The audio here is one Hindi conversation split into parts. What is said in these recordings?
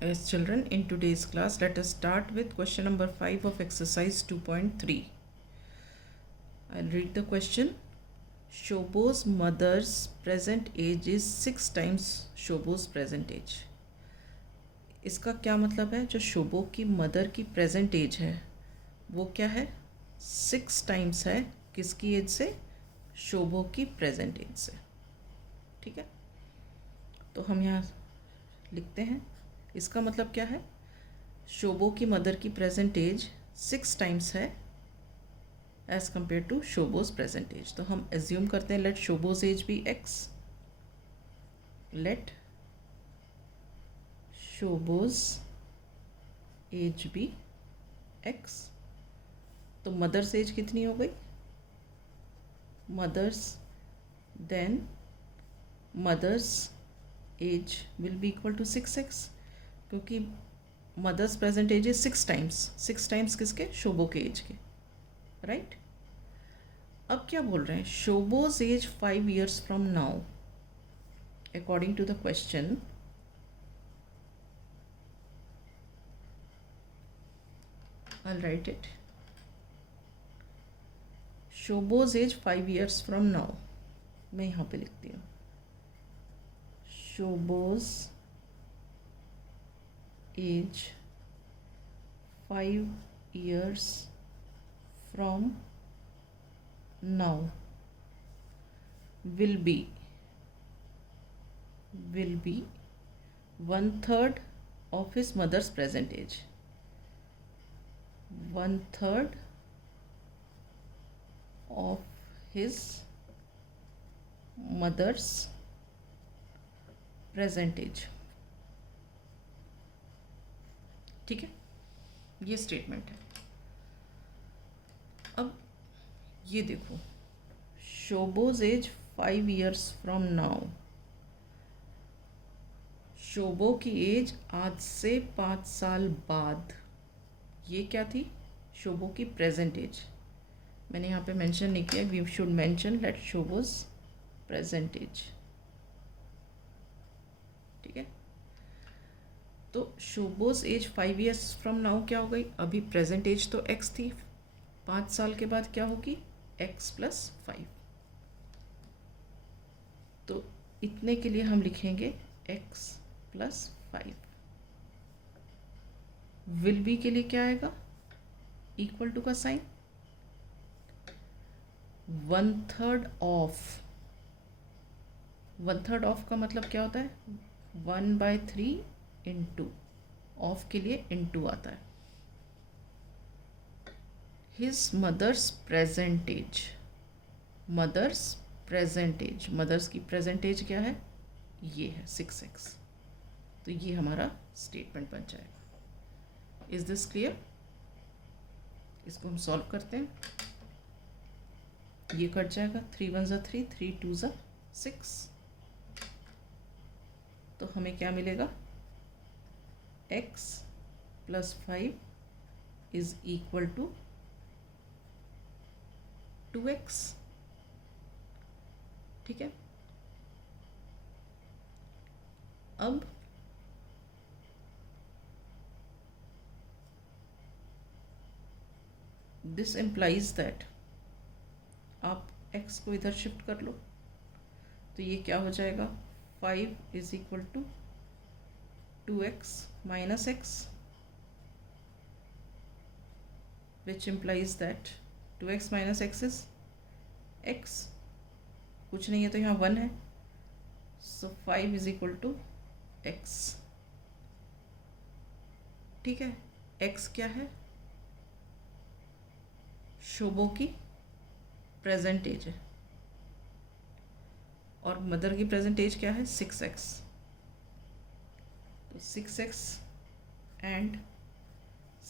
As children, in today's class, let us start with question number 5 of exercise 2.3. I'll read the question. Shobo's mother's present age is 6 times Shobo's present age. इसका क्या मतलब है? जो शोबो की मदर की प्रेजेंट एज है वो क्या है? 6 टाइम्स है किसकी एज से? शोबो की प्रेजेंट एज से. ठीक है, तो हम यहाँ लिखते हैं. इसका मतलब क्या है? शोबो की मदर की प्रेजेंट एज 6 टाइम्स है age compare to Shobo's present age. तो हम एज्यूम करते हैं let Shobo's age be x. Let Shobo's age be x. तो मदर्स एज कितनी हो गई? Mother's age will be equal to 6x, क्योंकि mother's present age is 6 times किसके? शोबो के एज के. राइट. अब क्या बोल रहे हैं? Shobo's age 5 years from now according to the question. I'll write it. Shobo's age 5 years from now. मैं यहाँ पे लिखती हूँ Shobo's age 5 years from now will be 1/3 of his mother's present age. 1/3 of his mother's present age. ठीक है, ये स्टेटमेंट है. अब ये देखो, शोबोज age 5 years from now. Shobo की एज आज से 5 साल बाद. ये क्या थी? शोबो की प्रेजेंट एज. मैंने यहाँ पे मेंशन नहीं किया. We should mention let Shobo's present age. ठीक है, तो Shobo's age 5 years from now क्या हो गई? अभी प्रेजेंट एज तो x थी, 5 साल के बाद क्या होगी? x + 5. तो इतने के लिए हम लिखेंगे x + 5. विल बी के लिए क्या आएगा? इक्वल टू का साइन. 1/3 ऑफ का मतलब क्या होता है? 1/3 इंटू. ऑफ के लिए इंटू आता है. His mothers present age. Mothers की प्रेजेंट एज क्या है? ये है 6x. तो ये हमारा स्टेटमेंट बन जाएगा. Is this clear? इसको हम सॉल्व करते हैं. ये कट जाएगा. 3 1 = 3, 3 2 = 6. तो हमें क्या मिलेगा? x + 5 is equal to 2x. ठीक है, अब दिस इम्प्लाइज दैट आप x को इधर शिफ्ट कर लो. तो ये क्या हो जाएगा? 5 is equal to 2x - x, which implies that 2x - x is x. कुछ नहीं है तो यहाँ 1 है. सो 5 इज इक्वल टू x. ठीक है, x क्या है? शोबो की प्रेजेंट एज है और मदर की प्रेजेंट एज क्या है? 6x. तो 6x and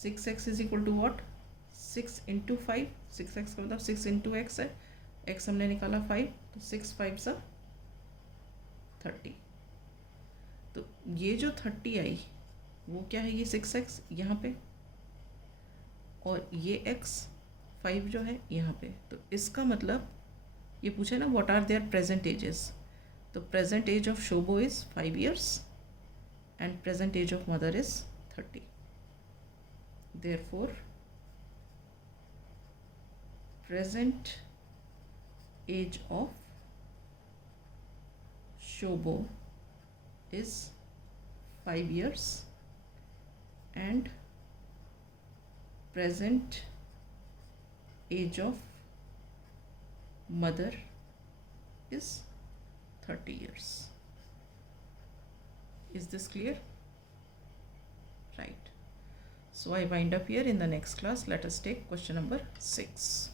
6x is equal to what? 6 × 5. 6x का मतलब 6 × x है. x हमने निकाला 5, तो 6 5 = 30. तो ये जो 30 आई वो क्या है? ये 6x यहाँ पे और ये x 5 जो है यहाँ पे. तो इसका मतलब ये पूछा है ना what are their present ages. तो present age of Shobo is 5 years and present age of mother is 30. Therefore, present age of Shobo is 5 years and present age of mother is 30 years. Is this clear? Right. So I wind up here. In the next class, let us take question number 6.